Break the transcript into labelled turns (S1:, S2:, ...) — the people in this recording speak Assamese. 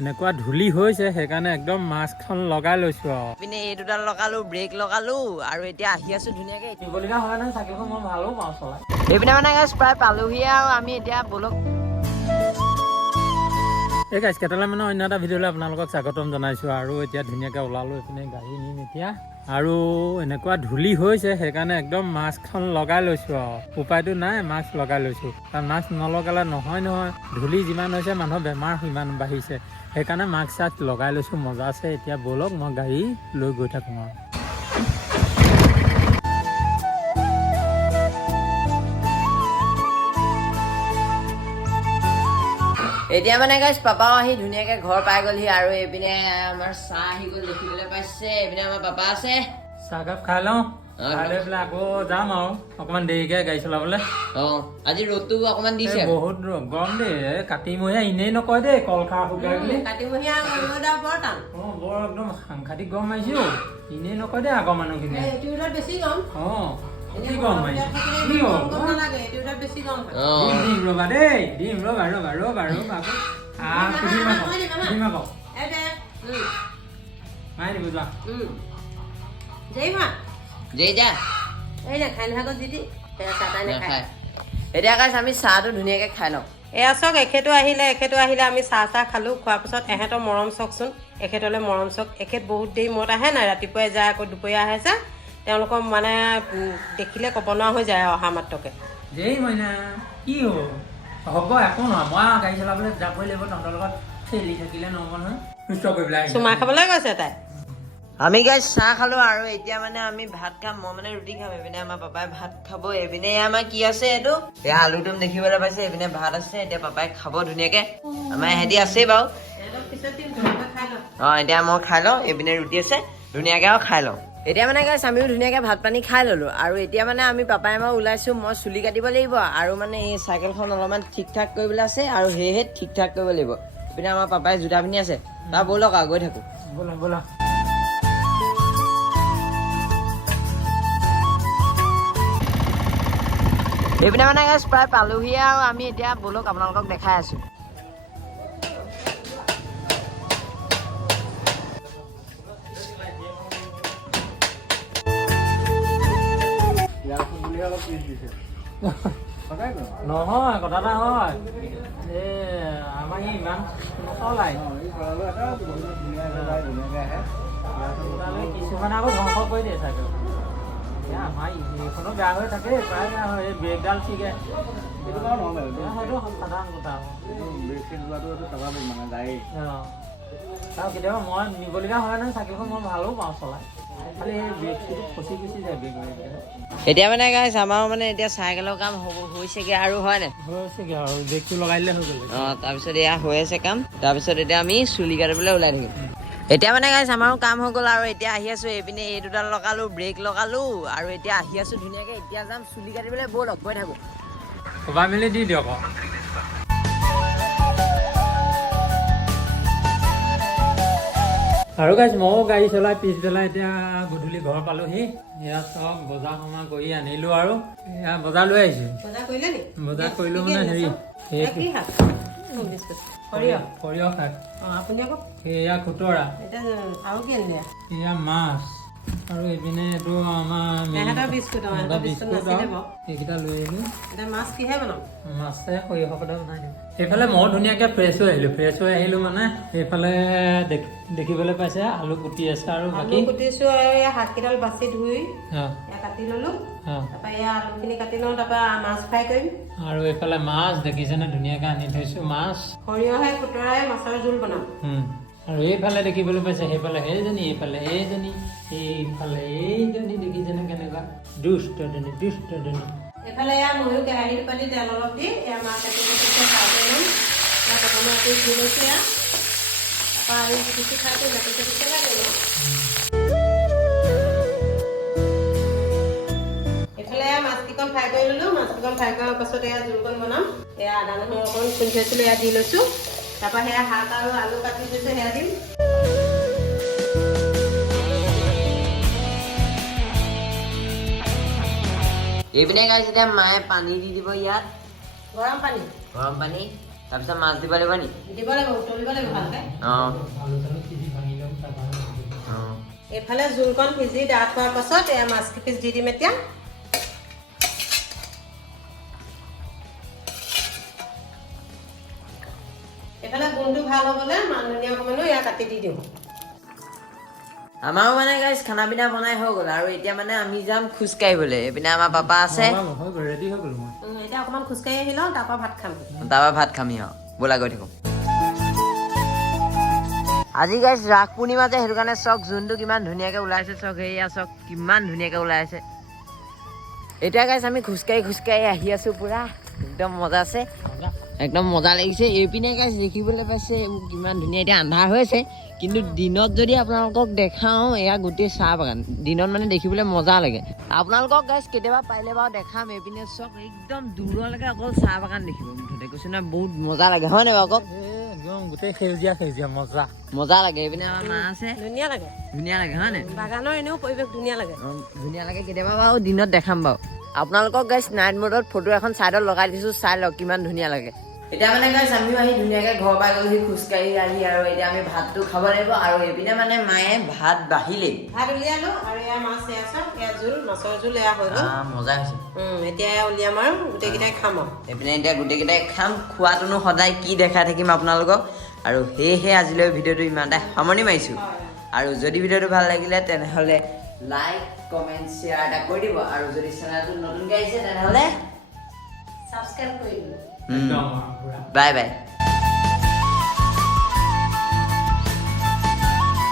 S1: এনেকুৱা ধূলি হৈছে সেইকাৰণে একদম মাস্কখন লগাই লৈছো আৰু।
S2: পিনে এই দুডাল লগালো ব্ৰেক লগালো আৰু এতিয়া আহি আছো ধুনীয়াকে।
S1: মই ভালো পাওঁ চলাই।
S2: এইপিনে মানে প্ৰায় পালোহিয়ে আৰু আমি এতিয়া বলক
S1: এই গাইজ কেইটালে মানে অন্য এটা ভিডিঅ'লৈ আপোনালোকক স্বাগতম জনাইছোঁ আৰু এতিয়া ধুনীয়াকৈ ওলালোঁ এইপিনে গাড়ী নিম এতিয়া। আৰু এনেকুৱা ধূলি হৈছে সেইকাৰণে একদম মাস্কখন লগাই লৈছোঁ আৰু। উপায়টো নাই মাস্ক লগাই লৈছোঁ। কাৰণ মাস্ক নলগালে নহয় নহয় ধূলি যিমান হৈছে মানুহৰ বেমাৰ সিমান বাঢ়িছে। সেইকাৰণে মাস্ক চাস্ক লগাই লৈছোঁ মজা আছে। এতিয়া ব'লক মই গাড়ী লৈ গৈ থাকোঁ আৰু।
S2: এতিয়া মানে গাইছ পাপাও আহি ধুনীয়াকে ঘৰ পাই গ'লহি আৰু এইপিনে আমাৰ চাহ আহি গ'ল দেখিবলৈ পাইছে। এইপিনে আমাৰ পাপা আছে।
S1: চাহকাপ খাই লওঁ।
S2: অ।
S1: খাই লৈ পেলাই আকৌ যাম আৰু। অকণমান দেৰিকৈ গাড়ী চলাবলৈ।
S2: অ। আজি ৰ'দটো অকমান দিছে।
S1: এই বহুত ৰ- গৰম দেই। কাতিমহীয়া এনেই নকয় দেই কল খা শুকাই বুলি।
S3: কাতিমহীয়া ৰ'দা বৰ টান
S1: অ বৰ একদম সাংঘাতিক গৰম মাৰিছে অ। এনেই নকয় দেই আগৰ মানুহখিনিয়ে।
S3: গৰম।
S1: অ।
S2: এতিয়া কাজ আমি চাহটো ধুনীয়াকৈ খাই লওঁ।
S3: এয়া চাওক এখেতো আহিলে এখেতো আহিলে আমি চাহ চাহ খালোঁ। খোৱাৰ পিছত এহেঁতৰ মৰম চাওকচোন এখেতলৈ মৰম চক। এখেত বহুত দেৰি মদ আহে নাই ৰাতিপুৱাই যায় আকৌ দুপৰীয়া আহে যে। তেওঁলোকৰ মানে দেখিলে ক'ব নোৱাৰা হৈ যায় অহা মাত্ৰকে।
S1: দেই মইনা কি হ'ব? একো নহয় মই গাড়ী চলাবলৈ যাবই লাগিব তহঁতৰ লগত খেলি থাকিলে নহ'ব নহয়। সুস্থ কৰি পেলাই আহিম।
S3: চুমা খাবলৈ গৈছে তাই।
S2: আমি গাইছ চাহ খালো আৰু এতিয়া মানে আমি ভাত খাম মই মানে ৰুটি খাম এইপিনে আমাৰ পাপাই ভাত খাব এইপিনে আমাৰ কি আছে এইটো? এয়া আলু দম দেখিবলৈ পাইছে এইপিনে ভাত আছে এতিয়া পাপাই খাব ধুনীয়াকে। আমাৰ ইহঁতি আছেই বাৰু। অ এতিয়া মই খাই লওঁ এইপিনে ৰুটি আছে ধুনীয়াকে আৰু খাই লওঁ। এতিয়া মানে গাইছ আমিও ধুনীয়াকে ভাত পানী খাই ললো। আৰু এতিয়া মানে আমি পাপাই মই ওলাইছো মই চুলি কাটিব লাগিব। আৰু মানে এই চাইকেলখন অলপমান ঠিক ঠাক কৰিবলৈ আছে আৰু সেয়েহে ঠিক ঠাক কৰিব লাগিব। এইপিনে আমাৰ পাপাই জোতা পিন্ধি আছে। তাৰ ব'লক আৰু গৈ থাকো।
S1: ব'লা ব'লা।
S2: এইপিনে মানে গাইছ প্ৰায় পালোহিয়ে আৰু আমি এতিয়া ব'লক আপোনালোকক দেখাই আছো।
S1: নহয় কথা এটা হয়। এই আমাৰ ইমান নচলাই কিছুমানে আকৌ ধ্বংস কৰি দিয়ে এতিয়া আমাৰ এইখনো বেয়া হৈ থাকে প্ৰায় বেয়া হয় এই ব্ৰেকডাল ছিগে সেইটো সেইটো সাধাৰণ কথা আৰু। কেতিয়াবা মই নিবলগীয়া হয় নহয় চাইকেলখন মই ভালো পাওঁ চলাই।
S2: এতিয়া মানে গাইছ আমাৰো মানে এতিয়া চাইকেলৰ কাম হ'ব হৈছেগে আৰু হয় নাই?
S1: হৈছেগৈ আৰু ব্ৰেকটো লগাই দিলে হৈ গ'ল
S2: অ তাৰপিছত এয়া হৈ আছে কাম। তাৰপিছত এতিয়া আমি চুলি কাটিবলৈ ওলাই থাকিম। এতিয়া মানে গাইছ আমাৰো কাম হৈ গ'ল আৰু এতিয়া আহি আছো এইপিনে এই দুডাল লগালো ব্ৰেক লগালো আৰু এতিয়া আহি আছো ধুনীয়াকে এতিয়া যাম চুলি কাটিবলৈ ব'লক গৈ থাকো।
S1: কবাই মেলি দি দিয়ক আৰু গাইছ ময়ো গাড়ী চলাই পিছবেলা এতিয়া গধূলি ঘৰ পালোহি। এয়া চব বজাৰ সমাৰ কৰি আনিলো আৰু। এয়া বজাৰ লৈ আহিছো।
S3: বজাৰ কৰিলে
S1: মানে হেৰি সৰিয়হ। সৰিয়হ? শাক।
S3: অঁ আপুনি আকৌ?
S1: এয়া খুতৰা।
S3: এতিয়া
S1: এয়া মাছ। আৰু এইপিনে এইটো আমাৰ
S3: এহেঁতৰ বিস্কুট, অ, এহেঁতৰ বিস্কুট।
S1: এইকেইটা লৈ আহিলো।
S3: এতিয়া মাছ কিহে বনাম?
S1: মাছে সৰিয়হ কটা বনাই দিম। সেইফালে মই ধুনীয়াকৈ ফ্ৰেছ হৈ আহিলোঁ। ফ্ৰেছ হৈ আহিলোঁ মানে সেইফালে দেখিবলৈ পাইছে আলু কুটি আছে আৰু বাকী।
S3: কুটিছোঁ আৰু শাককেইডাল বাচি ধুই কাটি ল'লোঁ। তাৰপৰা এয়া আলুখিনি কাটি লওঁ তাৰপৰা মাছ ফ্ৰাই কৰিম।
S1: আৰু এইফালে মাছ দেখিছেনে? ধুনীয়াকৈ আনি থৈছোঁ মাছ।
S3: সৰিয়হে কুটৰাই মাছৰ জোল বনাম।
S1: আৰু এইফালে দেখিবলৈ পাইছে, সেইফালে সেইজনী, এইফালে এইজনী এইফালে এইজনী দেখিছেনে কেনেকুৱা। দুষ্টজনী দুষ্টজনী
S3: এইফালে এয়া ময়ো কেৰাহীত পাতি তেল অলপ দি, এয়া মাছ কাটি কুটিকে ফ্ৰাই কৰি ল'ম এয়া প্ৰথমে আকৌ এয়া। তাৰপৰা আৰু ফ্ৰাই কৰি জাপি জাপি পেলাই দিম এইফালে এয়া মাছকেইকণ ফ্ৰাই কৰি ল'লোঁ। মাছকেইকণ ফ্ৰাই কৰাৰ পাছত এয়া জোলকণ বনাম। এয়া আদা নহৰু অকণ খুন্দি থৈছিলোঁ, এয়া দি লৈছোঁ। তাৰপৰা সেয়া শাক আৰু আলু কাটি থৈছোঁ সেয়া দিম।
S2: এইপিনে গাইছ এতিয়া মায়ে পানী দি দিব ইয়াত।
S3: গৰম পানী।
S2: গৰম পানী তাৰপিছত মাছ দিব লাগিব নি?
S3: দিব লাগিব উতলিব লাগিব ভালকে।
S2: অঁ।
S3: এইফালে জোলকণ সিজি ডাঠ হোৱাৰ পাছত মাছ কেইপিচ দি দিম এতিয়া। এইফালে গুণটো ভালো হ'বলৈ মান ধনিয়া অকণমানো এয়া কাটি দি দিওঁ।
S2: আমাৰো মানে গাইজ খানা পিনা বনাই হৈ গ'ল আৰু এতিয়া মানে আমি যাম খোজকাঢ়িবলৈ। এইপিনে আমাৰ পাপা আছে।
S3: এতিয়া অকণমান খোজকাঢ়ি আহি লওঁ তাৰপৰা ভাত খাম।
S2: তাৰপৰা ভাত খামি আৰু ব'লা গৈ থাকোঁ। আজি গাইজ ৰাস পূৰ্ণিমা যে সেইটো কাৰণে চাওক যোনটো কিমান ধুনীয়াকৈ ওলাইছে চাওক সেয়া চাওক কিমান ধুনীয়াকৈ ওলাই আছে এতিয়া গাইজ আমি খোজকাঢ়ি খোজকাঢ়ি আহি আছোঁ পূৰা। একদম মজা আছে। একদম মজা লাগিছে। এইপিনে গাইজ দেখিবলৈ পাইছে এইবোৰ কিমান ধুনীয়া এতিয়া আন্ধাৰ হৈ আছে কিন্তু দিনত যদি আপোনালোকক দেখাওঁ এয়া গোটেই চাহ বাগান। দিনত মানে দেখিবলৈ মজা লাগে। আপোনালোকক গাইজ কেতিয়াবা পাৰিলে বাৰু দেখাম। এইপিনে চাওক একদম দূৰলৈকে অকল চাহ বাগান দেখিব মুঠতে। কৈছোঁ নহয় বহুত মজা লাগে। হয় নাই বাৰু কওক?
S1: একদম গোটেই সেউজীয়া সেউজীয়া মজা।
S2: মজা লাগে। এইপিনে আমাৰ মা আছে।
S3: ধুনীয়া লাগে।
S2: ধুনীয়া লাগে হয় নাই?
S3: বাগানৰ এনেও পৰিৱেশ ধুনীয়া লাগে।
S2: ধুনীয়া লাগে। কেতিয়াবা বাৰু দিনত দেখাম বাৰু। আপোনালোকক গাইছ নাইট মোডত ফটো এখন ছাইডত লগাই দিছোঁ চাই লওক কিমান ধুনীয়া লাগে। এতিয়া মানে গাইছ আমিও আহি ধুনীয়াকৈ ঘৰ পাই গ'লোহি খোজকাঢ়ি আহি আৰু এতিয়া আমি ভাতটো খাব লাগিব আৰু এইপিনে মানে মায়ে ভাত বাঢ়িলেই।
S3: ভাত উলিয়ালো আৰু এয়া মাছ এয়া চাওক এয়া জোল মাছৰ জোল এয়া হৈ গ'ল।
S2: মজা হৈছে।
S3: এতিয়া এয়া উলিয়াম আৰু গোটেইকেইটাই খাম আৰু।
S2: এইপিনে এতিয়া গোটেইকেইটাই খাম খোৱাটোনো সদায় কি দেখাই থাকিম আপোনালোকক? আৰু সেয়েহে আজিলৈ ভিডিঅ'টো ইমানতে সামৰণি মাৰিছোঁ। আৰু যদি ভিডিঅ'টো ভাল লাগিলে তেনেহ'লে লাইক কমেণ্ট শ্বেয়াৰ এটা কৰি দিব। আৰু যদি চেনেলটো নতুনকৈ আহিছে তেনেহ'লে
S3: ছাবস্ক্ৰাইব কৰি
S1: পুৰা
S2: বাই বাই